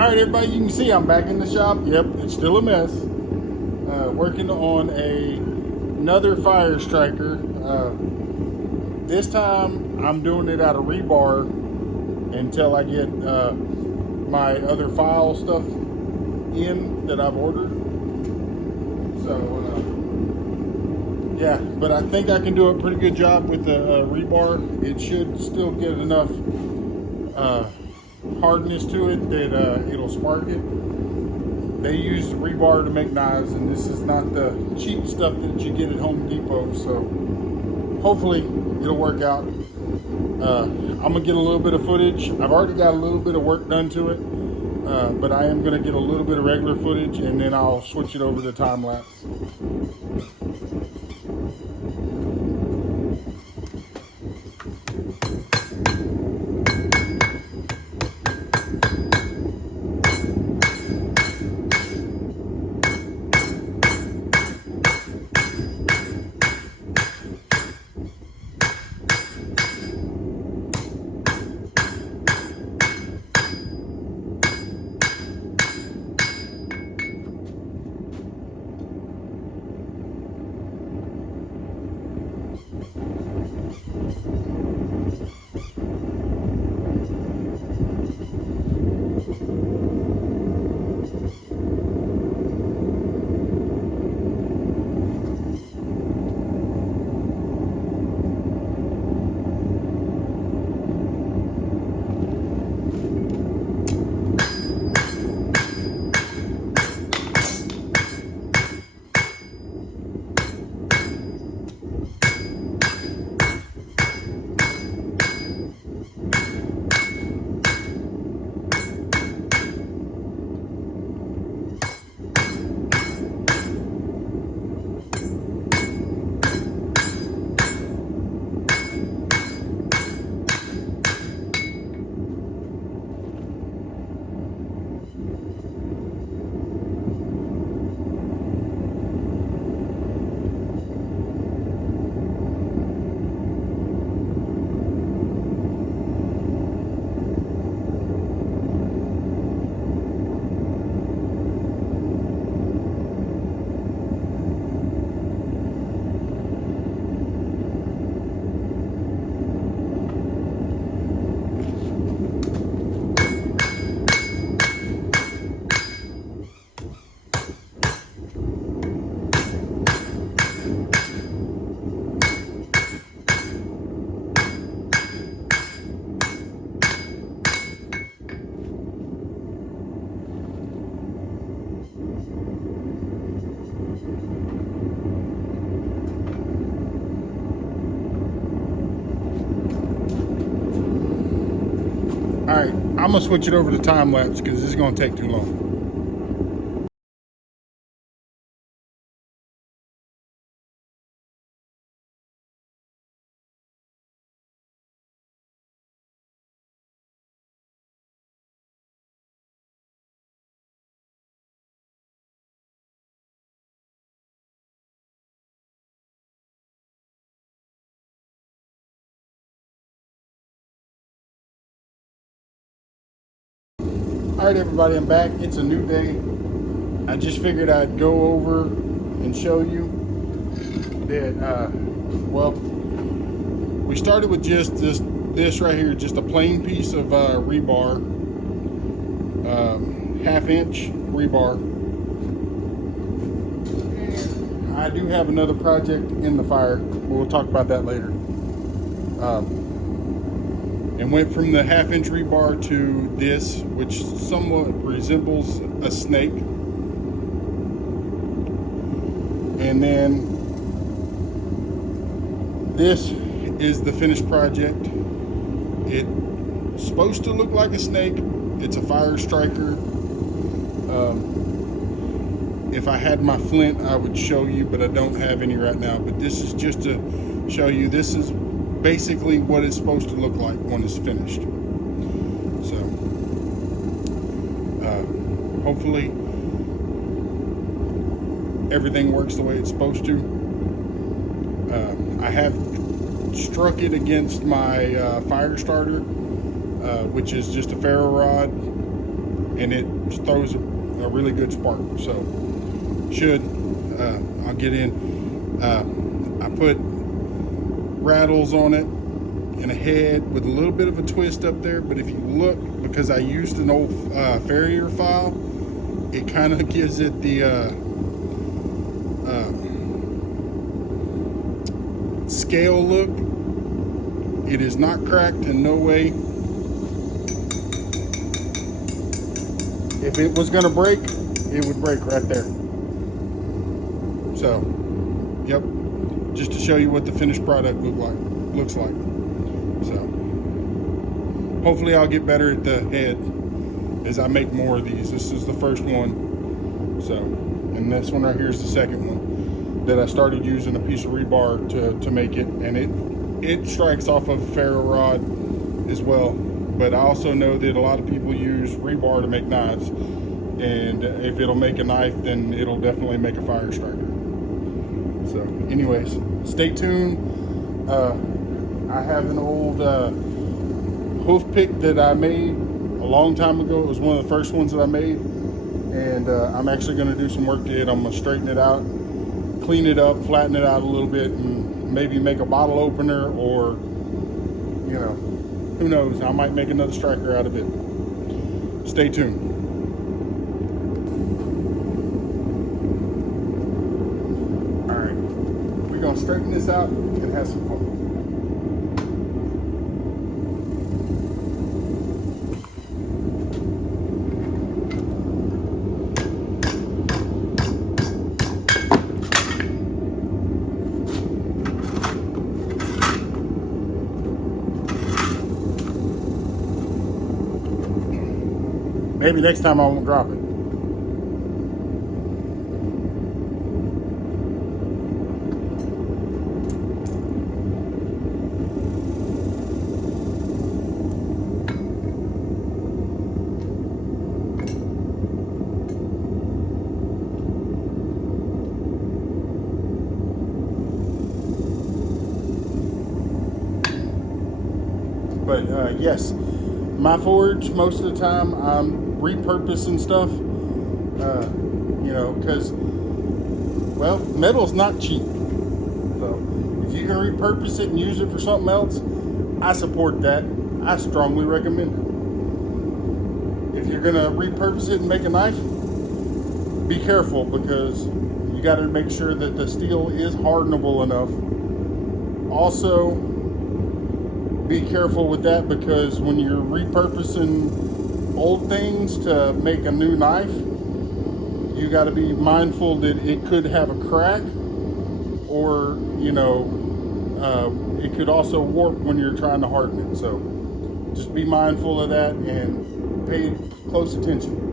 Alright everybody, you can see I'm back in the shop. Yep, it's still a mess. Working on another Fire Striker. This time I'm doing it out of rebar until I get my other file stuff in that I've ordered. So yeah, but I think I can do a pretty good job with the rebar. It should still get enough hardness to it that it'll spark it. They use rebar to make knives, and this is not the cheap stuff that you get at Home Depot, so hopefully it'll work out. I'm gonna get a little bit of footage. I've already got a little bit of work done to it, but I am gonna get a little bit of regular footage, and then I'll switch it over to time lapse. All right, I'm gonna switch it over to time lapse because this is gonna take too long. All right, everybody, I'm back. It's a new day. I just figured I'd go over and show you that, well, we started with just this right here, just a plain piece of rebar, 1/2-inch rebar. And I do have another project in the fire, but we'll talk about that later. And went from the 1/2-inch rebar to this, which somewhat resembles a snake. And then this is the finished project. It's supposed to look like a snake. It's a Fire Striker. If I had my flint, I would show you, but I don't have any right now. But this is just to show you, this is basically what it's supposed to look like when it's finished. So hopefully everything works the way it's supposed to. I have struck it against my fire starter, which is just a ferro rod, and it throws a really good spark. So I'll get in. I put rattles on it and a head with a little bit of a twist up there, but if you look, because I used an old Farrier file, it kind of gives it the scale look. It is not cracked in no way. If it was gonna break, it would break right there. So, yep, just to show you what the finished product looks like. So, hopefully I'll get better at the head as I make more of these. This is the first one. So, and this one right here is the second one that I started using a piece of rebar to make it, and it strikes off of ferro rod as well. But I also know that a lot of people use rebar to make knives, and if it'll make a knife, then it'll definitely make a fire striker. So anyways, stay tuned. I have an old hoof pick that I made a long time ago. It was one of the first ones that I made, and I'm actually going to do some work to it. I'm going to straighten it out, clean it up, flatten it out a little bit, and maybe make a bottle opener, or, you know, who knows, I might make another striker out of it. Stay tuned. All right, we're going to straighten this out and have some fun. Maybe next time I won't drop it. But yes, my forge, most of the time I'm repurposing stuff, you know, because, well, metal's not cheap. So if you can repurpose it and use it for something else, I support that. I strongly recommend it. If you're gonna repurpose it and make a knife, be careful, because you got to make sure that the steel is hardenable enough. Also, be careful with that, because when you're repurposing old things to make a new knife, you got to be mindful that it could have a crack, or, you know, it could also warp when you're trying to harden it. So just be mindful of that and pay close attention.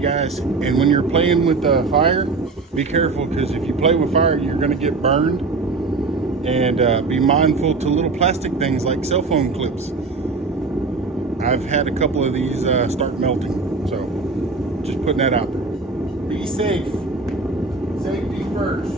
guys, and when you're playing with fire, be careful, because if you play with fire, you're going to get burned. And be mindful to little plastic things like cell phone clips. I've had a couple of these start melting, so just putting that out there. Be safe. Safety first.